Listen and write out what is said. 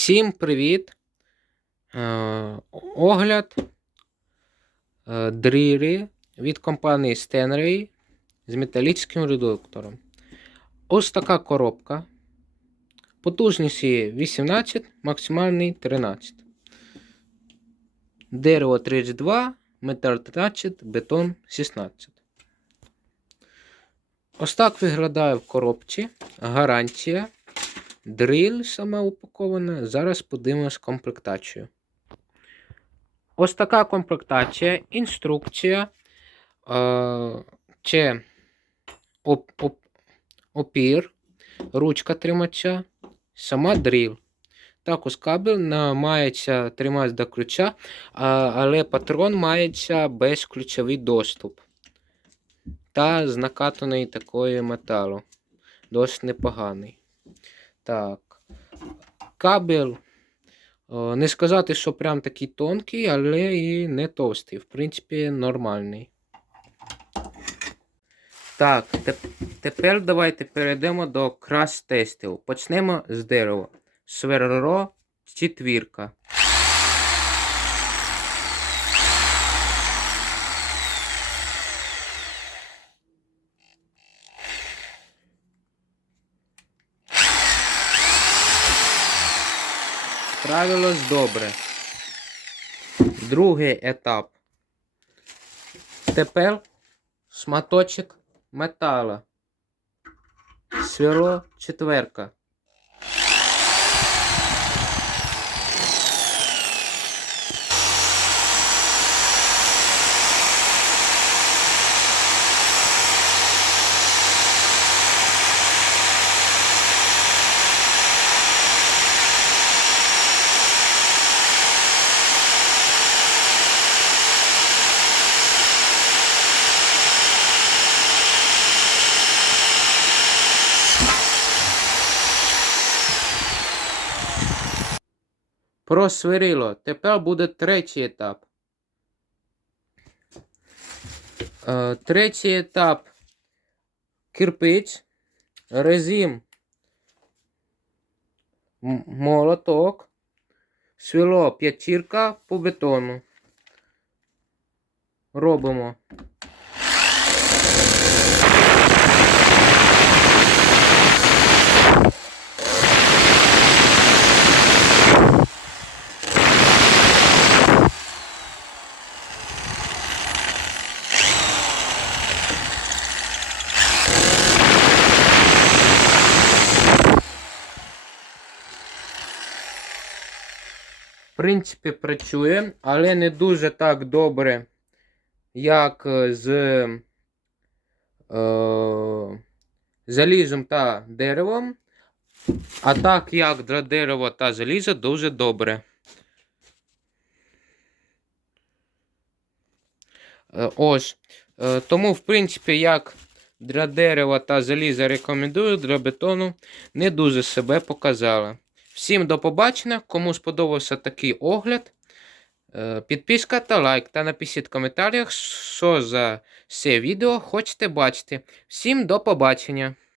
Всім привіт! Е, Огляд е, дрірі від компанії Stenray з металічним редуктором. Ось така коробка. Потужність її 18, максимальний 13. Дерево 32, метал 13, бетон 16. Ось так виглядає в коробці. Гарантія. Дриль саме упакована. Зараз подивимось комплектацію. Ось така комплектація, інструкція. Е, це оп, оп, опір, ручка тримача, сама дриль. Також кабель мається тримати до ключа, але патрон мається безключовий доступ. Та з накатаної такої металу. Досить непоганий. Так. Кабель. Не сказати, що прям такий тонкий, але і не товстий. В принципі, нормальний. Так, тепер давайте перейдемо до крас-тестів. Почнемо з дерева. Сверро четвірка. Справилось добре. Другий етап. Тепер шматочок метала. Сверло четверка. Просвирило. Тепер буде третій етап. Е, третій етап. Кирпич, резим, молоток, сверло п'ятірка по бетону. Робимо. Принципі, працює, але не дуже так добре, як е, з е, залізом та деревом. А так, як для дерева та заліза, дуже добре. Е, ось. Е, тому, в принципі, як для дерева та заліза рекомендую, для бетону не дуже себе показала. Всім до побачення. Кому сподобався такий огляд. е, Підписка та лайк. Та напишіть в коментарях, що за це відео хочете бачити. Всім до побачення.